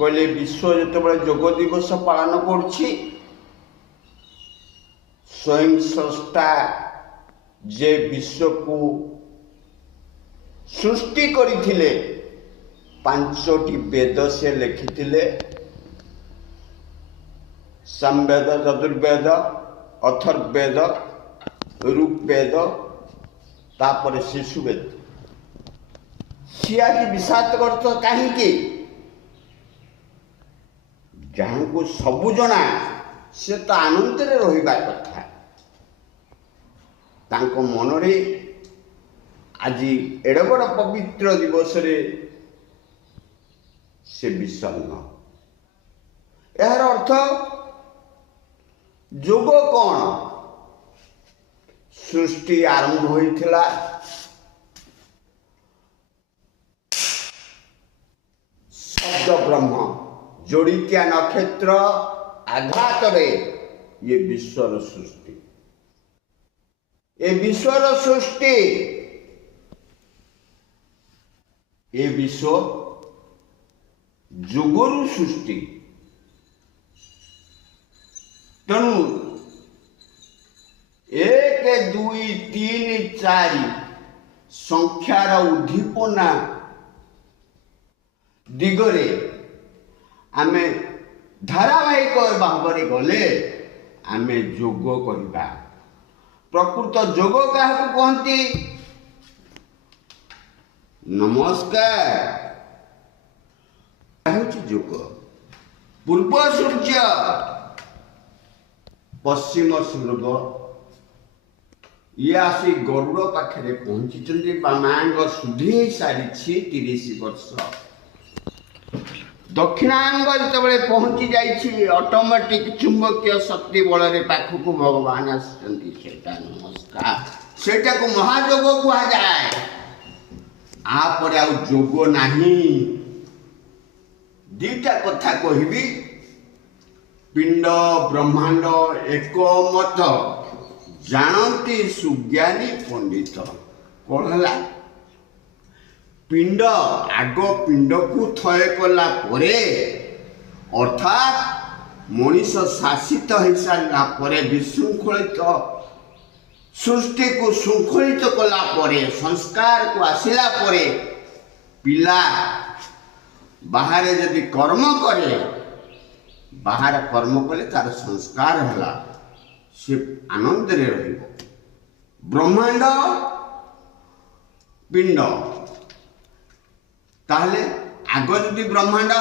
कहले विश्व जिते जोग दिवस पालन कर स्वयं स्रष्टा जे विश्व को सृष्टि करथिले पांचटी वेद से लिखिथिले सामवेद चतुर्वेद अथर्ववेद ऋग्वेद तापर शिशुवेद सी आज विषाद करत कहीं जहाँ को सबु जना से तो आनंद रे रहिबा कथा तांको मनरे आज एड़ बड़ पवित्र दिवस रे से विषण्ण यार अर्थ जोग कौन सृष्टि आरंभ होइथिला शब्द ब्रह्म जोड़िकिया नक्षत्र आघात रे ये विश्वर सृष्टि ये विश्व जोगरु सृष्टि तेणु 1 2 3 4 संख्यार उद्दीपना दिगरे आमे धारावाहिक भाव में गले आमे जोग करिबा प्रकृत जोग क्या कहती नमस्कार जोग पूर्व सूर्य पश्चिम सूर्य ये आसी गरुड़ पाखे पहुंची मांग शुद्धि हो सारी 30 वर्ष दक्षिणांग जिते पहुंची जाइए ऑटोमेटिक चुंबकीय शक्ति बल पाखक भगवान आसटा नमस्कार सेटा को महाजोग कह जाए आपर आ जोग नहीं दीटा कथा कहबी पिंड ब्रह्मांड एक मत जानती सुज्ञानी पंडित कौन है पिंड आग पिंड को थय कला परे अर्थात मनीष शासित हो सारा परे विशृंखलित सृष्टि को श्रृंखलित कला परे संस्कार को आसिला परे पिला बाहर यदि कर्म करे बाहर कर्म कले तार संस्कार है से आनंद रे रहिबो ब्रह्मांड पिंड ताहले आग यदि ब्रह्मांड